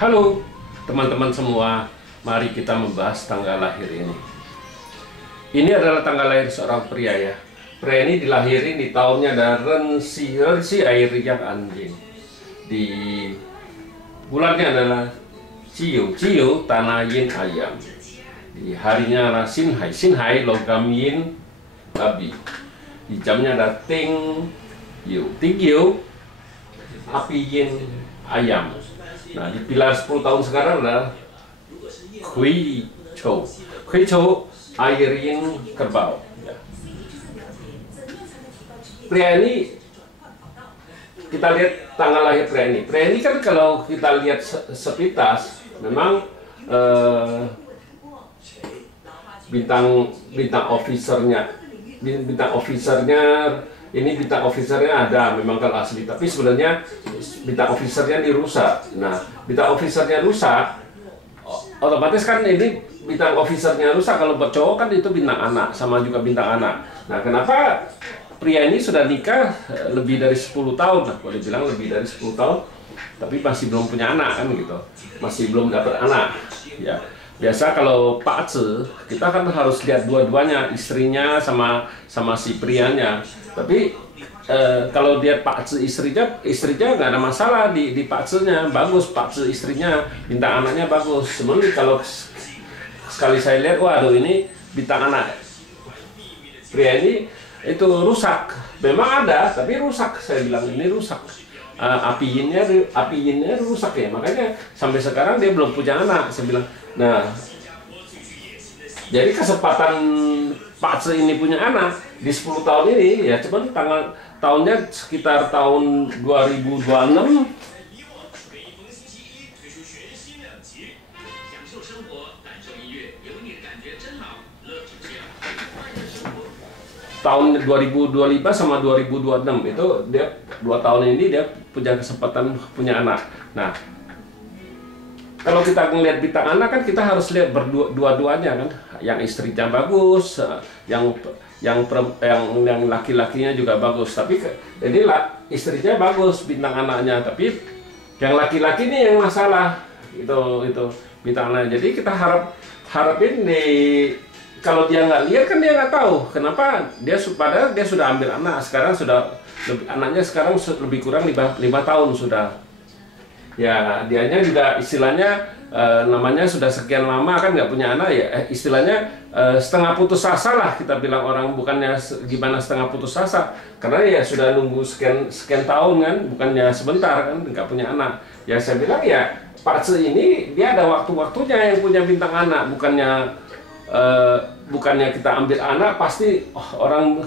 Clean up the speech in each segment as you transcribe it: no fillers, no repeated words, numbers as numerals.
Halo teman-teman semua, mari kita membahas tanggal lahir ini. Ini adalah tanggal lahir seorang pria ya. Pria ini dilahiri di tahunnya ada Rensi air yang anjing. Di bulannya adalah Ciu tanah yin ayam. Di harinya adalah Sinhai logam yin babi. Di jamnya ada Ting Yu api yin ayam. Nah, di pilar 10 tahun sekarang adalah Hui Chou air yin kerbau ya. Pria ini, kita lihat tanggal lahir pria ini. Pria ini kan kalau kita lihat sepintas memang bintang officernya ada memang kalau asli, tapi sebenarnya bintang officernya dirusak. Nah, bintang officernya rusak, otomatis kan ini bintang officernya rusak. Kalau buat cowok kan itu bintang anak, sama juga bintang anak. Nah, kenapa pria ini sudah nikah lebih dari 10 tahun lah, boleh bilang lebih dari 10 tahun, tapi masih belum punya anak kan gitu, masih belum dapat anak ya. Biasa kalau Pak Ce, kita kan harus lihat dua-duanya, istrinya sama si prianya. Tapi kalau lihat Pak Ce istrinya nggak ada masalah di Pak Ce-nya, bagus Pak Ce istrinya, bintang anaknya bagus. Sebenarnya kalau sekali saya lihat, waduh ini bintang anak pria ini itu rusak. Memang ada, tapi rusak. Saya bilang ini rusak. Api yinnya rusak ya, makanya sampai sekarang dia belum punya anak. Saya bilang, nah, jadi kesempatan Pak Ce ini punya anak di 10 tahun ini ya, cuman tahunnya sekitar tahun 2026. Tahun 2025 sama 2026 itu dia 2 tahun ini dia punya kesempatan punya anak. Nah, kalau kita ngelihat bintang anak kan kita harus lihat berdua-duanya kan, yang istrinya bagus, yang laki-lakinya juga bagus. Tapi ini istrinya bagus bintang anaknya, tapi yang laki-laki ini yang masalah itu bintang anaknya. Jadi kita harapin kalau dia nggak lihat kan dia nggak tahu kenapa padahal dia sudah ambil anak, sekarang anaknya sekarang lebih kurang 5 tahun sudah. Ya, dianya juga istilahnya namanya sudah sekian lama kan nggak punya anak ya, istilahnya setengah putus asa lah kita bilang orang, bukannya gimana setengah putus asa, karena ya sudah nunggu sekian tahun kan, bukannya sebentar kan nggak punya anak. Ya saya bilang ya Pak Ce ini dia ada waktu-waktunya yang punya bintang anak, bukannya kita ambil anak pasti orang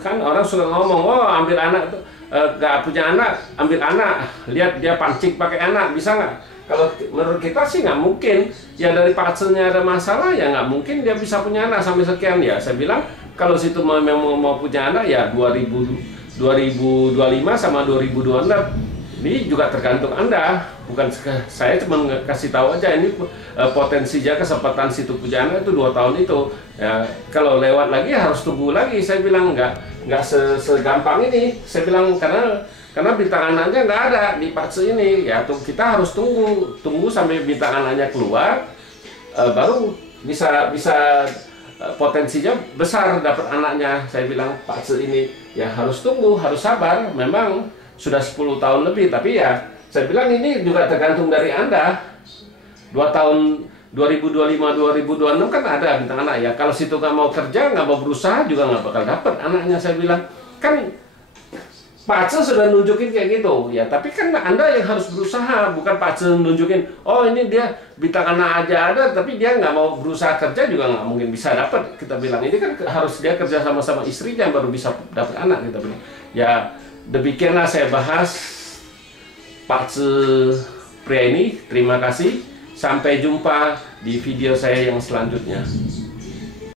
suka ngomong, oh ambil anak itu nggak punya anak, ambil anak, lihat dia pancing pakai anak, bisa nggak? Kalau menurut kita sih nggak mungkin. Ya dari Pak Ce-nya ada masalah ya nggak mungkin dia bisa punya anak sampai sekian ya. Saya bilang kalau situ memang mau punya anak ya 2025 sama 2026. Ini juga tergantung Anda, bukan saya cuma kasih tahu aja ini potensinya kesempatan situ punya anak itu 2 tahun itu. Ya, kalau lewat lagi harus tunggu lagi. Saya bilang nggak segampang ini. Saya bilang karena bintang anaknya nggak ada di Pak Ce ini. Ya kita harus tunggu sampai bintang anaknya keluar, baru bisa potensinya besar dapat anaknya. Saya bilang Pak Ce ini ya harus tunggu, harus sabar. Memang sudah 10 tahun lebih, tapi ya saya bilang ini juga tergantung dari Anda. 2 tahun 2025-2026 kan ada bintang anak ya. Kalau situ nggak mau kerja, nggak mau berusaha juga nggak bakal dapat anaknya. Saya bilang kan Pak Ce sudah nunjukin kayak gitu ya, tapi kan Anda yang harus berusaha, bukan Pak Ce nunjukin oh ini dia bintang anak aja ada, tapi dia nggak mau berusaha kerja juga nggak mungkin bisa dapat. Kita bilang ini kan harus dia kerja sama istrinya baru bisa dapat anak, kita bilang ya. Demikianlah saya bahas Pak Ce pria ini. Terima kasih. Sampai jumpa di video saya yang selanjutnya.